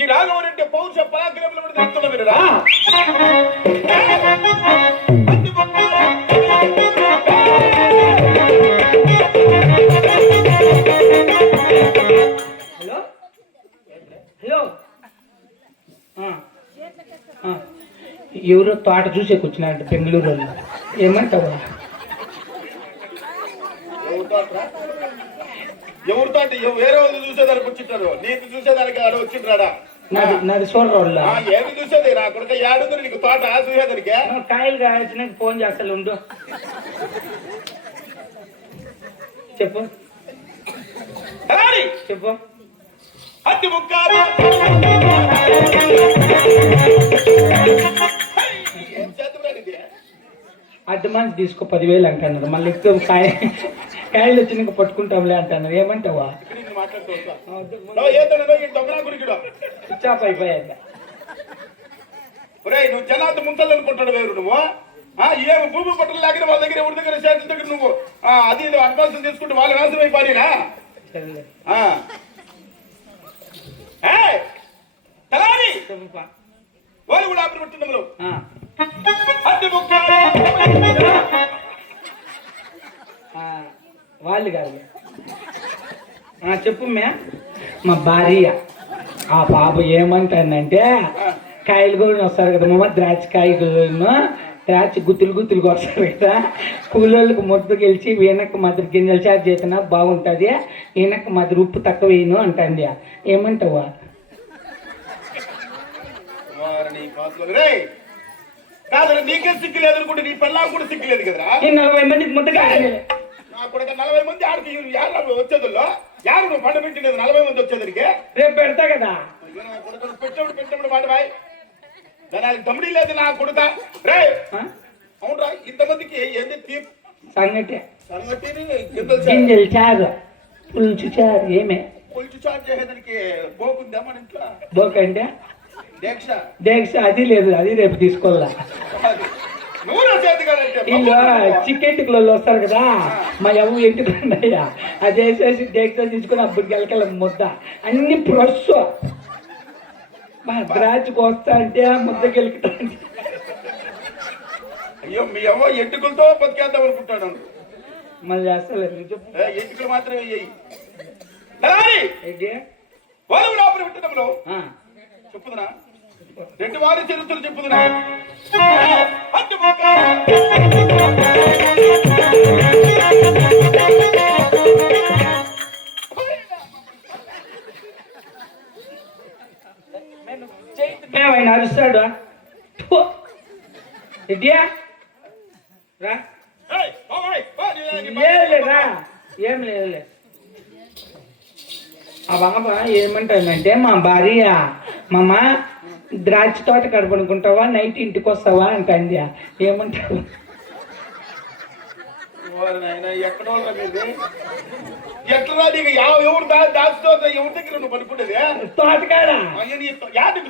ఈ రాఘవరెడ్డి పౌరుష పరాక్రమములను తెలుస్తున్న వీరుడా. హలో ఎవరో తోట చూసే కూర్చున్నారంట బెంగళూరు. ఏమంటావా? ఎవరితో వేరే వాళ్ళు చూసేదానికి వచ్చింటారు, నీకు చూసేదానికి ఆడ వచ్చింటాడా? నాది సోళ్ళ ఏది చూసేది నా కొడుక ఏడుంది నీకు తోట చూసేదానికి. కాయలు కాల్చిన ఫోన్ చేస్తాను ఉండు. చెప్పు చెప్పు. అతి ముక్కారు అడ్వాన్స్ తీసుకో 10,000 అంటున్నారు. మళ్ళీ ఎక్కువ కాయలు వచ్చి ఇంకా పట్టుకుంటాంలే అంటున్నారు. ఏమంటావా? అయిపోయాక నువ్వు జనాంత ముంతలు అనుకుంటాడు వేరు. నువ్వు ఏమి భూమి పట్టలు లేకపోతే వాళ్ళ దగ్గర ఎవరి దగ్గర చేతుల దగ్గర నువ్వు అది అడ్వాన్స్ తీసుకుంటే వాళ్ళు నాశనం అయిపోయినా వాళ్ళు కూడా ఆపరి పట్టిందములు వాళ్ళు కాదు. చెప్పు మా భార్య ఆ పాప ఏమంటుందంటే కాయలు కూడా వస్తారు కదా మా ద్రాక్ష కాయలు ద్రాక్ష గుత్తులు గుత్తులు వస్తారు కదా, కూలోళ్ళకి మొద్దు గెలిచి వీనక్క మాదిరి గింజలు చార్జ్ చేసినా బాగుంటుంది, ఈయనక్క మాదిరి ఉప్పు తక్కువ వేయను అంటుంది. ఏమంటావా? నీకే సిగ్గు లేదు అనుకుంటే నీ పిల్లలు కూడా సిగ్గు లేదు కదా. 40 మందికి ముద్దగా 40 మంది ఆడికి వచ్చేదిలో యారు నువ్వు పంట పెట్టినది 40 మంది వచ్చేదరికి రేపు పెడతా కదా. పెట్టినప్పుడు మాట బాయ్ దానికి దమ్ముడి లేదు నా కొడుతా రే. అవునరా ఇంతమందికి ఏంటి సంగటి సంగటి గింజలు చారు పులుచు చారు. ఏమే పులుచు చారు చేసేదానికి బోకుందా మన ఇంట్లో? బోకంటే డేక్ష అది లేదు, అది రేపు తీసుకోవాలా. వీళ్ళు చికెన్ టిక్లో వస్తారు కదా మా ఎవ్వ ఎంటుకున్నాయ్యా, అది వేసేసి డేక్ష తీసుకుని అప్పుడు గెలకెళ్ళ ముద్ద అన్ని ఫ్రెష్. మా ద్రాక్షకు వస్తా అంటే ముద్ద గెలుకుతా. అయ్యో మీ అవ్వ ఎంటుకలతో బతికేద్దాం అనుకుంటాడు. మళ్ళీ చేస్తలేదు ఎంటుకలు మాత్రమే చెప్పుదునా రెండు వారి చరిత్రలు చెప్పుదునా. ఆయన అరుస్తాడు. ఏం లేదులే. ఆ బాబా ఏమంటుందంటే మా భార్య మామ ద్రాక్ష తోట కడుపునుకుంటావా నైట్ ఇంటికి వస్తావా అంటుంది. ఏమంటావు? ఎక్కడ ఎట్లా నీకు ఎవరు దాచుతో ఎవరి దగ్గర నువ్వు పడుకుంటది తోటకాడా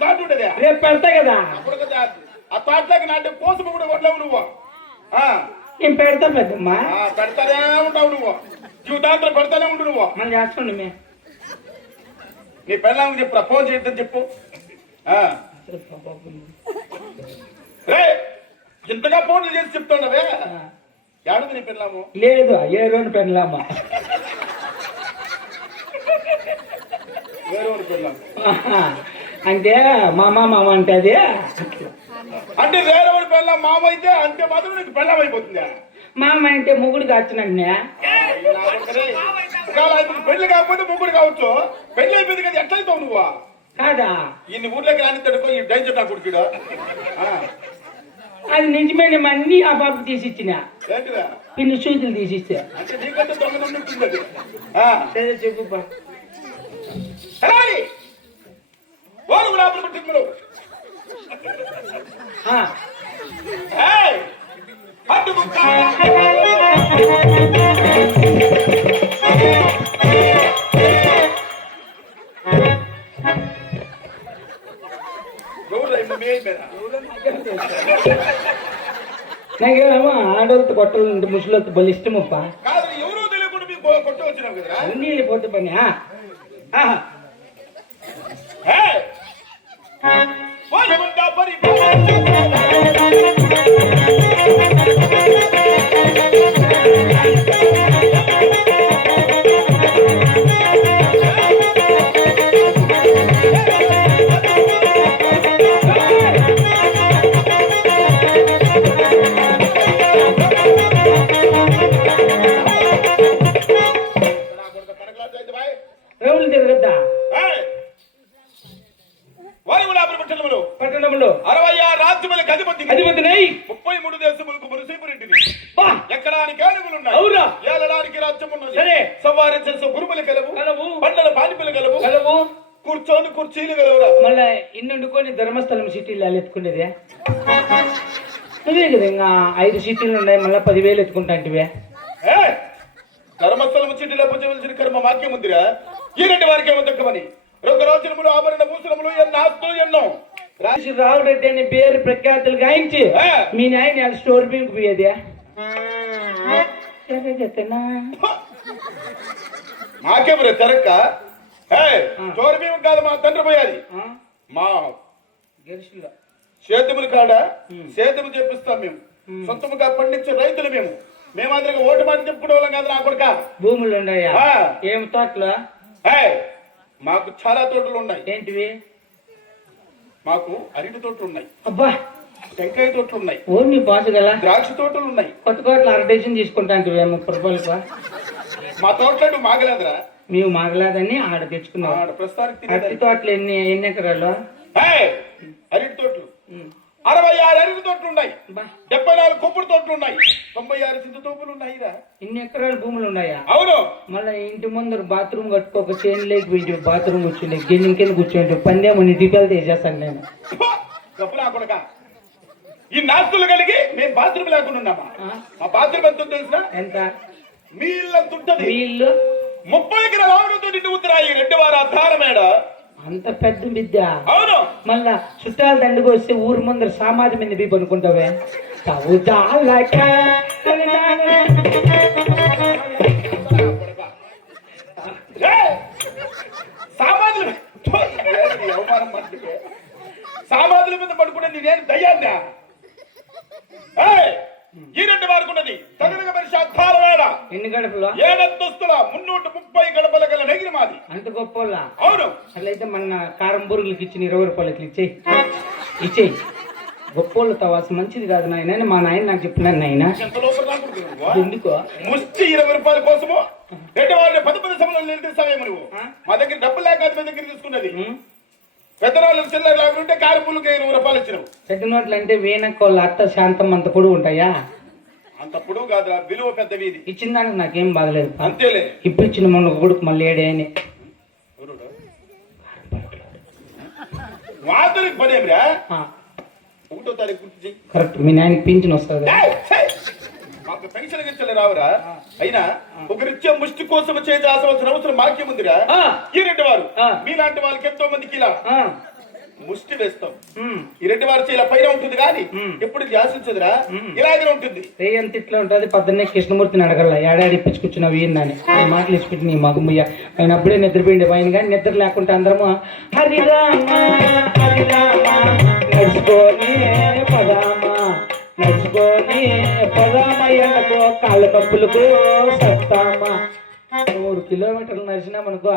దాటుంటది రేపు పెడతా కదా. ఆ తోటలోకి నాటే కోసం కూడా కొట్టలేవు నువ్వు. నేను పెడతా పెద్దమ్మా. పెడతానే ఉంటావు నువ్వు, జీవితాంతో పెడతానే ఉండు నువ్వు. మనం చేస్తుండే నీ పెళ్ళామని చెప్పు, ఫోన్ చేయొద్దని చెప్పు. ఇంతగా ఫోన్లు చేసి చెప్తుండవే ఏడుంది నీ పెళ్ళాము? లేదు ఏ రోజు పెళ్ళామా వేరే పెళ్ళాము అంటే మామ అంటే అది అంటే వేరే వాడి పెళ్ళాం మామ అయితే అంటే మాత్రం నీకు పెళ్ళాం అయిపోతుందా? మామ అంటే ముగ్గుడు కాచునండి. పెళ్లి కాకపోతే ముగ్గురు కావచ్చు, పెళ్లి అయిపోయింది కదా ఎట్లయితావు నువ్వు? కాదా ఇన్ని ఊర్లోకి రానిస్తాడుకో ఈ డైజెట్ నా కుడికిడు. అది నిజమే అన్ని ఆ బాబుకి తీసిచ్చిన పిన్ని సూదులు తీసిస్తే. అంటే నీకంటే 9 ఉంటుంది అది. సరే చెప్పు వాళ్ళు కూడా అప్పుడు పుట్టింది నాకేమో ఆడవాళ్ళతో కొట్టాలంటే ముసలితో బలి ఇష్టమప్ప. ఎవరో తెలియకుండా మీకు కొట్ట వచ్చినావు కదా. అన్ని వెళ్ళిపోతే పని. పట్టణములు పట్టణంలో 66 రాజ్యములకు అధిపతి అధిపతినై 33 దేశములకు మునిసిపురింటిని బా ఎక్కడానికి ఏనుగులున్నాయి అవునా ఏలడానికి రాజ్యం ఉన్నది సరే సవారి చేసే గురుములు కలవు కలవు పండల పానిపులు కలవు కలవు కూర్చొని కుర్చీలు కలవురా మళ్ళా ఇన్నుండుకొని ధర్మస్థలం సిటీలు ఎత్తుకునేదే నువ్వే కదా ఇంకా 5 సిటీలు ఉన్నాయి మళ్ళీ 10,000 ఎత్తుకుంటా అంటివే ధర్మస్థలం చిట్టిలో పుచ్చవలసిన కర్మ వాక్యం ఉందిరా ఈ రెండు వారికి ఏమో దక్కమని రుద్రాచనములు ఆభరణ భూషణములు ఎన్నో ఆస్తులు ఎన్నో రావు రెడ్డి అని పేరు ప్రఖ్యాతులు గాయించి మీ నాయన స్టోర్ బింకు పోయేదే మాకేమరా తెరక్క చోరు మేము కాదు మా తండ్రి పోయాది మా గెలుసులో సేద్యములు కాడ సేద్యము చేపిస్తాం మేము సొంతముగా పండించే రైతులు మేమందరికి ఓటు మాట చెప్పుకునే వాళ్ళం కాదు నా కొడుక భూములు ఉన్నాయా ఏం తోటలు మాకు చాలా తోటలు ఉన్నాయి ఏంటివి మాకు అరటి తోటలు ఉన్నాయి అబ్బా టెంకాయ తోటలు ఉన్నాయి ఓ నీ బాసు గల ద్రాక్ష తోటలు ఉన్నాయి కొత్త కోట్ల 1/2 డజన్ తీసుకుంటా అంటే 30 రూపాయలు మా తోటలు మాగలేదురా మేము మాగలేదని ఆడ తెచ్చుకున్నాం ప్రస్తుతానికి అరటి తోటలు ఎన్ని ఎకరాలు అరటి తోటలు 66 అరటి తోటలు ఉన్నాయి 74 కొబ్బరి తోటలు ఉన్నాయి 96 చింత తోపులు ఉన్నాయిరా ఇన్ని ఎకరాల భూములు ఉన్నాయా అవును మళ్ళీ ఇంటి ముందర బాత్రూమ్ కట్టుకోక చేను లేకి పోయి బాత్రూమ్ కూర్చుండే గిన్నె కింద కూర్చుంటే పందేమో నీ దీపాలు తీసేస్తాను నేను గప్పులా కొడక ఈ నాస్తులు కలిగి మేము బాత్రూమ్ లేకుండా ఉన్నామా ఆ బాత్రూమ్ ఎంత తెలిసిన ఎంత మీ ఇల్లు ఎంత ఉంటది మీ ఇల్లు 30 ఎకరాల ఆవులతో నిండి ఉత్తరాయి 2 వార అద్దారమేడ అంత పెద్ద బిద్ద అవును మళ్ళా చుట్టాలు దండుకు వస్తే ఊరు ముందర సమాధి మీద బీ పనుకుంటావే సామాధుల మీద పడుకునే నేనేం దయ్యాన్నా ఈ 2 వారుకున్నది తగనగా మనిషి అద్దాల వేడ ఎన్ని గడపలు 7 అంతస్తుల 330 గడపల గల నగిరి మాది అంత గొప్ప అవును అట్లయితే మన కారం బురుగులకి ఇచ్చిన 20 రూపాయలకి ఇచ్చేయి గొప్పోళ్ళు తవాసు మంచిది కాదు నాయన మా నాయన నాకు చెప్పినాను నాయన ఎందుకో ముష్టి 20 రూపాయల కోసము 2 వారిని 10 సమయంలో నిలదీస్తావేమో నువ్వు మా దగ్గర డబ్బులు లేక మీ దగ్గర తీసుకున్నది పెద్దవాళ్ళు చిల్లర లేకుంటే కారపుల్లకి 20 రూపాయలు ఇచ్చినావు పెద్ద నోట్లు అంటే వీణకోళ్ళ అత్త శాంతం అంత పొడుగు ఉంటాయా అంత పొడుగు కాదు విలువ పెద్ద వీధి ఇచ్చిన దానికి నాకేం బాగలేదు అంతేలే ఇప్పించిన మొన్న కొడుకు మళ్ళీ ఏడే అని వాతులకి పనేమిరా 1వ తారీఖు గుర్తు చెయ్యి కరెక్ట్ మీ నాయనకి పింఛన్ వస్తుంది మాకు పెన్షన్ గించలే రావురా అయినా ఒకరిచ్చే ముష్టి కోసం చేయాల్సిన అవసరం మాకే ముందురా ఈ 2 వారు మీలాంటి వాళ్ళకి ఎంతో మందికి ఇలా ముష్టి వేస్తాం ఈ 2 వారు ఇలా పైన ఉంటుంది కానీ ఎప్పుడు శాసించదురా ఇలాగే ఉంటుంది ఎంత ఇట్లా ఉంటుంది పొద్దున్నే కృష్ణమూర్తిని అడగల ఏడాది ఇప్పించుకొచ్చినావు ఈయనని మాటలు ఇచ్చిపెట్టి నీ మగముయ్య ఆయన అప్పుడే నిద్రపోయిండే ఆయన కానీ నిద్ర లేకుంటే అందరము హరిరామ హరిరామ నడుచుకొని పదామా నడుచుకొని పదామయ్యకు కాళ్ళ కప్పులకు సత్తామా 3 కిలోమీటర్లు నడిచినామనుకో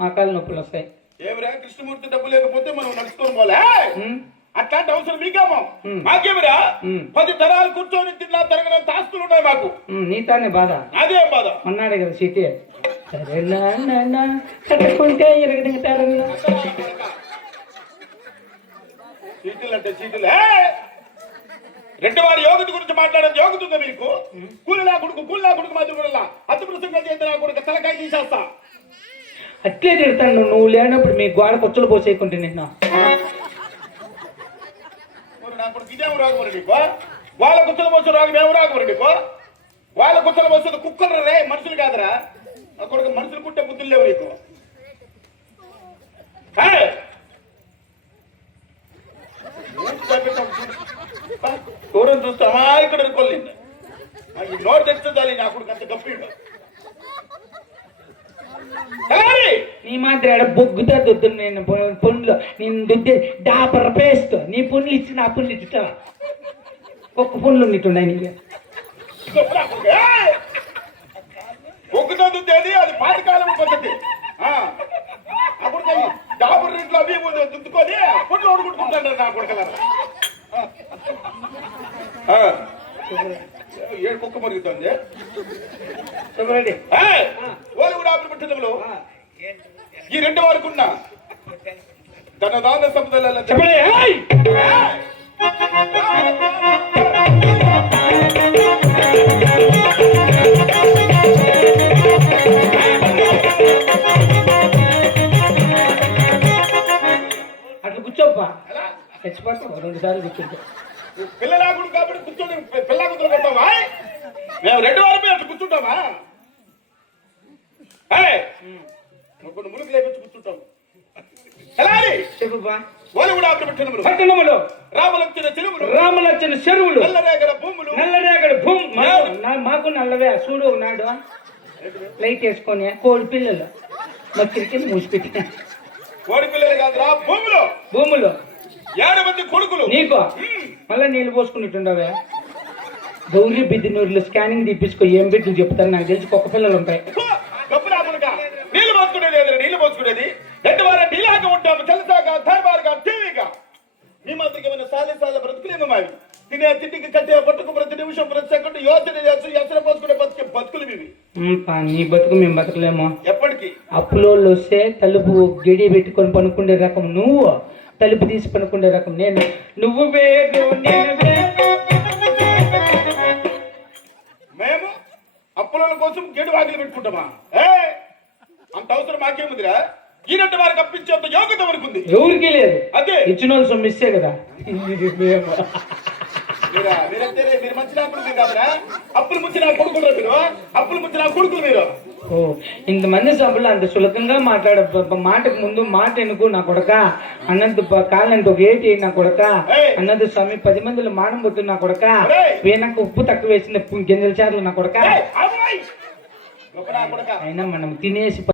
మా కాళ్ళ నొప్పులు వస్తాయి ఏమిరా కృష్ణమూర్తి డబ్బు లేకపోతే మనం నడుచుకొని పోలే అట్లాంటి అవసరం మీకేమో మాకేమిరా 10 తరాలు కూర్చొని తిన్నా తరగనంత ఆస్తులు ఉన్నాయి మాకు నీతానే బాధ అదే బాధ అన్నాడే కదా సిటీ సరేనా కట్టుకుంటే ఎరగదిగుతారన్నా చీటీలు అంటే చీటీలు 2 వారి యోగత గురించి మాట్లాడేది యోగత ఉందా మీకు కూలిలా కొడుకు మాది కూడా అతి ప్రసంగం చేస్తే నా కొడుకు తలకాయ తీసేస్తా అట్లే తిడతాను నువ్వు లేనప్పుడు మీ గోడ కొచ్చలు పోసేయకుంటే నిన్న నా కొడుకు ఇదేమో రాగు మరి నీకు వాళ్ళ కుచ్చలు పోసే రాగు ఏమో రాగు మరి నీకు వాళ్ళ కుచ్చలు పోసేది కుక్కలు రే మనుషులు కాదురా నా కొడుకు మనుషులు కుట్టే బుద్ధులు లేవు నీకు దూరం చూస్తామా ఇక్కడ కొల్లింది ఈ నోరు తెచ్చేదాలి నా కొడుకు అంత గప్పిండు నీ మాత్రం బొగ్గుతా దుద్దు నేను పండ్లు నేను దుద్దే డాబర్ పేస్ట్ నీ పుండ్లు ఇచ్చి నా పుండ్లు ఇచ్చుతా ఒక్క పుండ్లు ఉన్నట్టున్నాయి నీకు బొగ్గుతో దుద్దేది అది పాతకాలం పద్ధతి అప్పుడు డాబర్ ఇంట్లో అవి దుద్దుకొని పుండ్లు ఓడుకుంటుంటాడు నా కొడుకు ఏడు కుక్క మరుగుతుంది ఓలు కూడా ఆపలు పెట్టడంలో ఈ 2 వారికి ఉన్న తన దాన సంపదల చెప్పలే ఏయ్! అట్లా కూర్చోప్పా చచ్చిపోతావు 2 సార్లు కూర్చుంటా పిల్లలాగుడు కాబట్టి కూర్చొని పిల్ల కూతురు కొడతావా? మేము 2 వారం అట్లా కూర్చుంటామా? కొన్ని ములుగు లేపించి కూర్చుంటాం. చెప్పుపా వాళ్ళు కూడా అప్పుడు పెట్టినములు పట్టణములో రాములొచ్చిన చెరువులు రాములొచ్చిన చెరువులు నల్లరేగడ భూములు నల్లరేగడి భూమి మాకు నల్లవే చూడు నాడు లైట్ వేసుకొని కోడి పిల్లలు మక్కిరికి మూసిపెట్టిన కోడి పిల్లలు కాదురా భూములు భూములు 7 మంది కొడుకులు నీకు మళ్ళా నీళ్ళు పోసుకున్నట్టుండవే గౌరీ బిద్దినూరులో స్కానింగ్ తీపించుకో ఏం బిడ్డలు చెప్తాను నాకు తెలిసి కుక్క పిల్లలు ఉంటాయి నీళ్లు పోసుకునేది నీళ్లు పోసుకునేది 2 వారం నీలాగా ఉంటాము చల్లసాగా ధర్మాలుగా టీవీగా మీ మాదిరిగా ఏమైనా సాల బ్రతుకులేమో మావి తినే తిండికి కట్టే పట్టుకు ప్రతి నిమిషం ప్రతి సెకండ్ యోచన చేస్తూ ఎసర పోసుకునే బతుకులు ఇవి నీ బతుకు మేము బతకలేమో ఎప్పటికీ అప్పులోళ్ళు వస్తే తలుపు గడి పెట్టుకొని పనుకుండే రకం నువ్వు తలుపు తీసి పనుకుండే రకం నేను నువ్వు వేరు నేను వేరు మేము అప్పుల కోసం గేడు వాకిలు పెట్టుకుంటామా? అంత అవసరం మాకేముందిరా? ఈనంటే వారికి అప్పించేంత యోగ్యత వరకు ఉంది. ఎవరికి లేదు అదే ఇచ్చిన వాళ్ళు సొమ్మిస్తే కదా మీరు మంచి నా కొడుకులు కాదురా? అప్పులు ముంచి నా కొడుకులు మీరు అప్పులు ముంచి నా కొడుకులు మీరు. ఓ ఇంతమంది సభలు అంత సులభంగా మాటకు ముందు మాట ఎనుకు నా కొడక అన్నంత కాలంత ఒక ఏటి నా కొడక అన్నది స్వామి 10 మందిలో మానం పొట్టు నా కొడక వీణకు ఉప్పు తక్కువ వేసిన గింజల చారులు నా కొడక అయినా మనం తినేసి